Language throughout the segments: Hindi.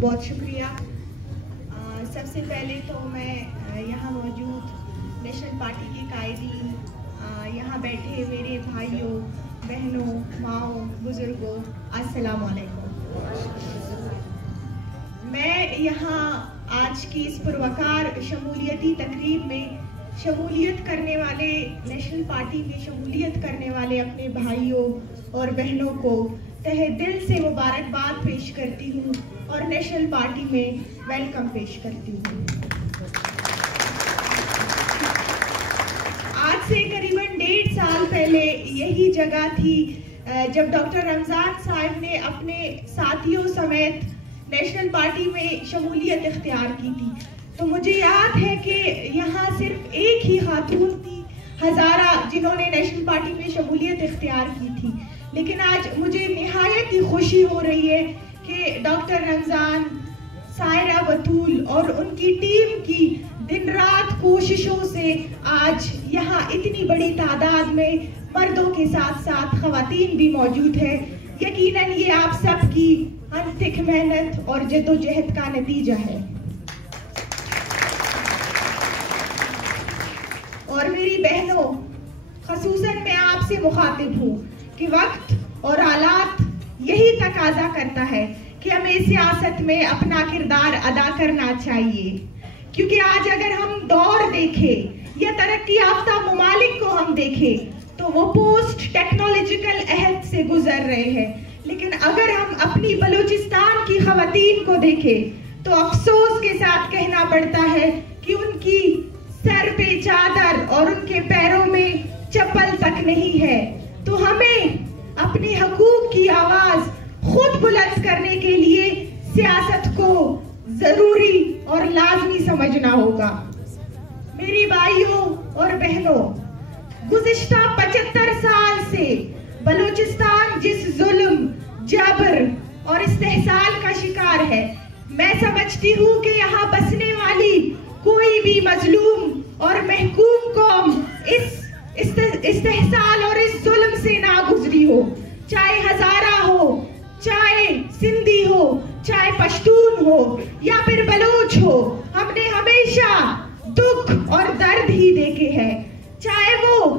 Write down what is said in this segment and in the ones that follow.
बहुत शुक्रिया। सबसे पहले तो मैं यहाँ मौजूद नेशनल पार्टी के कायदीन, यहाँ बैठे मेरे भाइयों बहनों माओ बुजुर्गों, अस्सलाम वालेकुम। मैं यहाँ आज की इस पुरवकार शमूलियती तकरीब में शमूलियत करने वाले, नेशनल पार्टी में शमूलियत करने वाले अपने भाइयों और बहनों को तहे दिल से मुबारकबाद पेश करती हूँ और नेशनल पार्टी में वेलकम पेश करती हूँ। आज से करीबन 1.5 साल पहले यही जगह थी जब डॉक्टर रमजान साहब ने अपने साथियों समेत नेशनल पार्टी में शमूलियत इख्तियार की थी। तो मुझे याद है कि यहाँ सिर्फ एक ही खातून थी हज़ारा जिन्होंने नेशनल पार्टी में शमूलियत इख्तियार की थी, लेकिन आज मुझे निहायत ही खुशी हो रही है कि डॉक्टर रमजान, सायरा बतूल और उनकी टीम की दिन रात कोशिशों से आज यहाँ इतनी बड़ी तादाद में मर्दों के साथ साथ खवातीन भी मौजूद है। यकीनन ये आप सबकी अनथिक मेहनत और जद्दोजहद का नतीजा है। और मेरी बहनों, खसूसन मैं आपसे मुखातिब हूँ कि वक्त और हालात यही तकाजा करता है कि हमें सियासत में अपना किरदार अदा करना चाहिए, क्योंकि आज अगर हम दौर देखें या तरक्की याफ्ता ममालिक को हम देखें तो वो पोस्ट टेक्नोलॉजिकल अहद से गुजर रहे हैं, लेकिन अगर हम अपनी बलूचिस्तान की खवातीन को देखें तो अफसोस के साथ कहना पड़ता है कि उनकी सर पे चादर और उनके पैरों में चप्पल तक नहीं है। तो हमें अपने हकूक की आवाज खुद बुलंद करने के लिए सियासत को जरूरी और लाजमी समझना होगा। मेरी भाइयों और बहनों, गुज़िश्ता 75 साल से बलूचिस्तान जिस जुल्म, जबर और इस्तेहसाल का शिकार है, मैं समझती हूँ कि यहाँ बसने वाली कोई भी मजलूम और महकूम कौम इस इस्तेहसाल और इस जुल्म से ना गुजरी हो, चाहे हजारा हो, चाहे सिंधी हो, चाहे पश्तून हो या फिर बलोच हो। हमने हमेशा दुख और दर्द ही देखे हैं, चाहे वो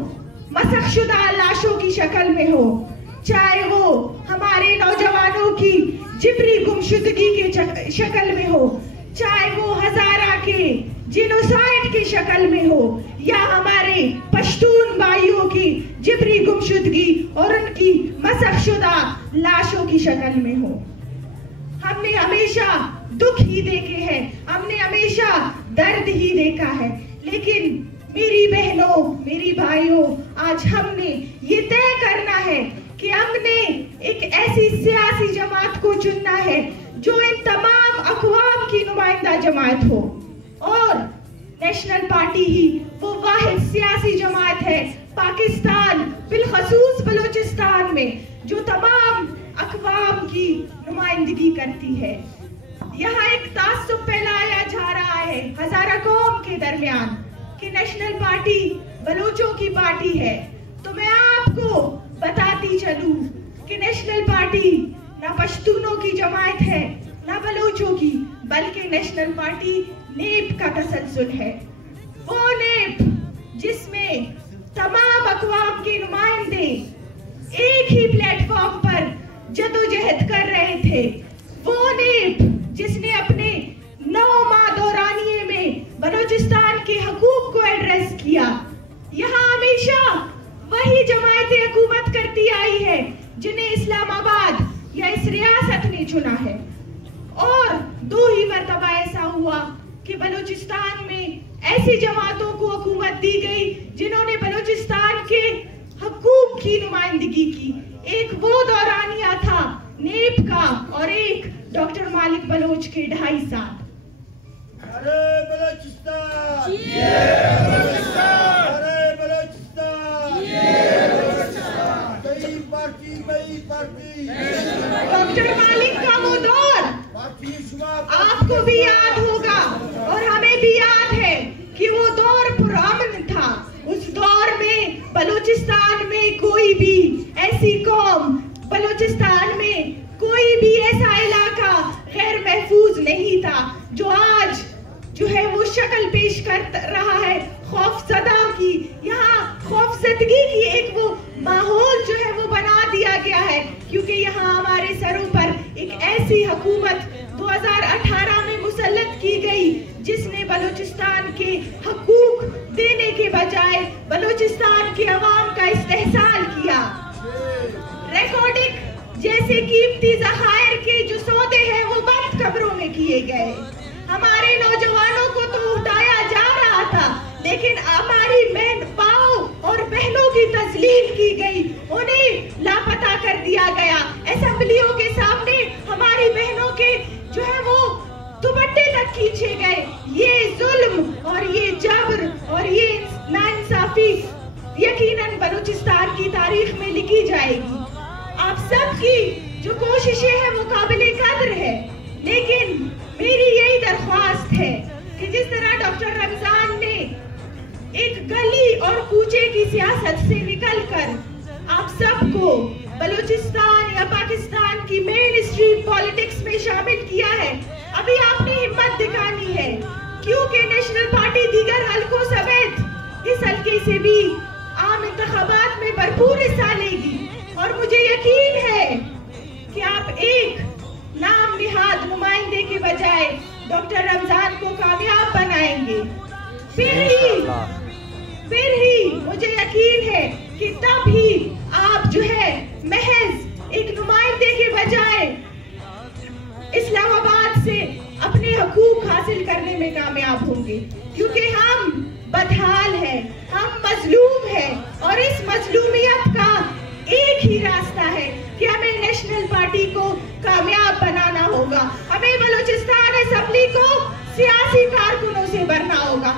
मसखशुदा लाशों की शक्ल में हो, चाहे वो हमारे नौजवानों की जिबरी गुमशुदगी के शक्ल में हो, चाहे वो हजारा के जिनोसाइड की शक्ल में हो, या हमारे पश्तून भाइयों की जिबरी गुमशुदगी और उनकी मसखशुदा लाशों की शक्ल में हो। हमने हमेशा दुख ही देखे हैं, हमने हमेशा दर्द ही देखा है, लेकिन मेरी बहनों, मेरी भाइयों, आज हमने ये तय करना है कि हमने एक ऐसी सियासी जमात को चुनना है जो इन तमाम अक़वाम की नुमाइंदा जमात हो, और नेशनल पार्टी ही वो वाहिद सियासी जमात है पाकिस्तान, बिलखसूस बलूचिस्तान में, जो तमाम अक़वाम की नुमाइंदगी करती है। यहाँ एक तासुब फैलाया जा रहा है हज़ारा कौम के दरमियान कि नेशनल पार्टी बलूचों की पार्टी है। तो मैं आपको बताती चलूं कि नेशनल पार्टी ना पश्तूनों की जमात है ना बलूचों की, बल्कि नेशनल पार्टी नेप का तसलसल है। वो नेप जिसमें तमाम अक़वाम के नुमाइंदे एक ही प्लेटफॉर्म पर जदोजहद कर रहे थे, वो नेप जिसने अपने 9 माह दौरानिये में बलूचिस्तान के हकूक को एड्रेस किया। यहाँ हमेशा वही जमायतें हुकूमत करती आई है जिन्हें इस्लामाबाद या इस रियासत ने चुना है, और 2 ही मरतबा ऐसा हुआ कि बलूचिस्तान में ऐसी जमातों को हुकूमत दी गई जिन्होंने बलूचिस्तान के हकूक की नुमाइंदगी की। एक वो दौरानिया था नेप का और एक डॉक्टर मालिक बलोच के 2.5 साल। अरे बलूचिस्तान, अरे बलूचिस्तान, पार्टी। डॉक्टर मालिक का वो दौर आपको भी याद होगा और हमें भी याद है कि वो दौर पुरान था। उस दौर में बलूचिस्तान में कोई भी ऐसी कौम, बलूचिस्तान में कोई भी ऐसा इलाका गैर महफूज नहीं था, जो आज जो है वो शक्ल पेश कर रहा है खौफजदा की। यहाँ खौफजदगी की एक वो माहौल जो है वो बना दिया गया है, क्योंकि यहाँ हमारे सरों पर एक ऐसी हुकूमत 2018 में मुसल्लत की गई जिसने बलूचिस्तान के हकूक देने के बजाय बलूचिस्तान के अवाम का इस्तेहसाल किया। रिकॉर्डिंग जैसे कीमती ज़खायर के जो सौदे हैं वो बंद कब्रों में किए गए। हमारे नौजवानों को तो उठाया जा रहा था, लेकिन हमारी माओ और बहनों की तस्लील की गई, उन्हें लापता कर दिया गया। असेंबलियों के सामने हमारी बहनों के जो है वो दुपट्टे तक खींचे गए। ये जुल्म और ये जबर और ये नाइंसाफी यकीनन बलूचिस्तान की तारीख में लिखी जाएगी। आप सबकी जो कोशिशें हैं वो काबिले कद्र है, लेकिन मेरी यही दरख्वास्त है कि जिस तरह डॉक्टर रमजान ने एक गली और कूचे की सियासत से निकलकर आप सबको बलूचिस्तान या पाकिस्तान की मेन स्ट्रीम पॉलिटिक्स में शामिल किया है, अभी आपने हिम्मत दिखानी है, क्योंकि नेशनल पार्टी दीगर हलकों समेत इस हल्के से भी आम इंतखाबात में भरपूर हिस्सा लेगी। और मुझे यकीन है कि आप एक नाम निहाद नुमाइंदे के बजाय डॉक्टर रमजान को कामयाब बनाएंगे। फिर ही मुझे यकीन है कि तब ही आप जो है महज एक नुमाइंदे के बजाय इस्लामाबाद से अपने हकूक हासिल करने में कामयाब होंगे, क्योंकि हम बदहाल हैं, हम मजलूम हैं और इस मजलूमियत का एक ही रास्ता है कि हमें नेशनल पार्टी को कामयाब बनाना होगा। हमें बलूचिस्तान असेंबली को सियासी कारकुनों से भरना होगा।